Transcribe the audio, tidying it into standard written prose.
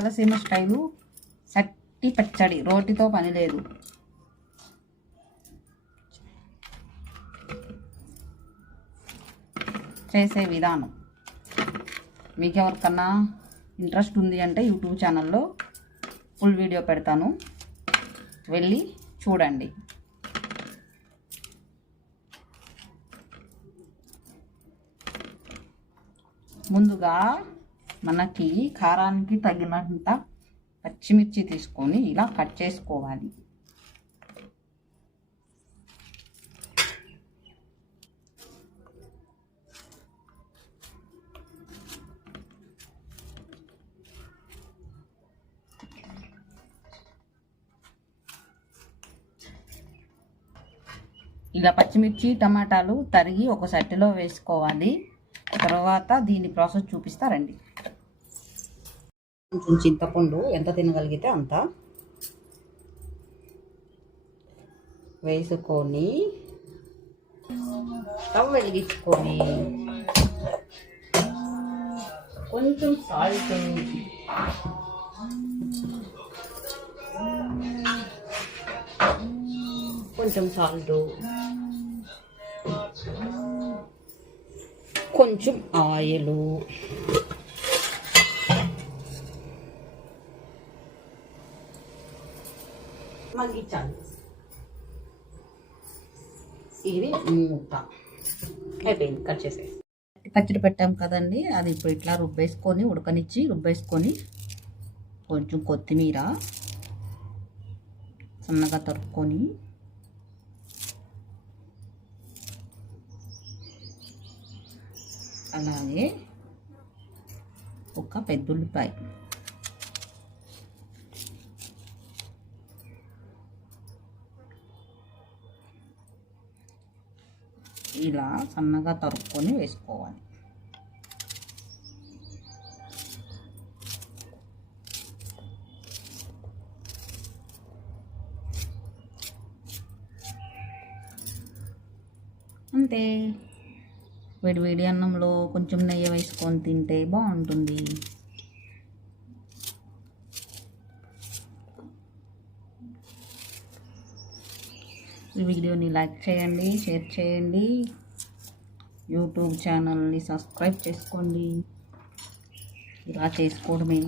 Rayalaseema style సట్టి పచ్చడి, రోటితో పని లేదు. చేసే విధానం మీకు ఎవరికన్నా ఇంట్రెస్ట్ ఉంది అంటే యూట్యూబ్ ఛానల్లో ఫుల్ వీడియో పెడతాను, వెళ్ళి చూడండి. ముందుగా మనకి కారానికి తగినంత పచ్చిమిర్చి తీసుకొని ఇలా కట్ చేసుకోవాలి. ఇలా పచ్చిమిర్చి టమాటాలు తరిగి ఒక సట్టెలో వేసుకోవాలి. తర్వాత దీని ప్రాసెస్ చూపిస్తారండి. కొంచెం చింతపండు ఎంత తినగలిగితే అంత వేసుకొని స్టవ్ వెలిగించుకొని కొంచెం సాల్ట్, కొంచెం ఆయిలు, మగ్గించాలి. ఇది మూత అయిపోయింది, కట్ చేసేసి. పచ్చడి పెట్టాం కదండి, అది ఇప్పుడు ఇట్లా రుబ్బేసుకొని కొంచెం కొత్తిమీర సన్నగా తరుక్కొని అలాగే ఒక పెద్ద ఉల్లిపాయ ఇలా సన్నగా తరుక్కొని వేసుకోవాలి. అంతే. వేడి అన్నంలో కొంచెం నెయ్యి వేసుకొని తింటే బాగుంటుంది. ఈ వీడియోని లైక్ చేయండి, షేర్ చేయండి, యూట్యూబ్ ఛానల్ని సబ్స్క్రైబ్ చేసుకోండి. ఇలా చేసుకోవడమే.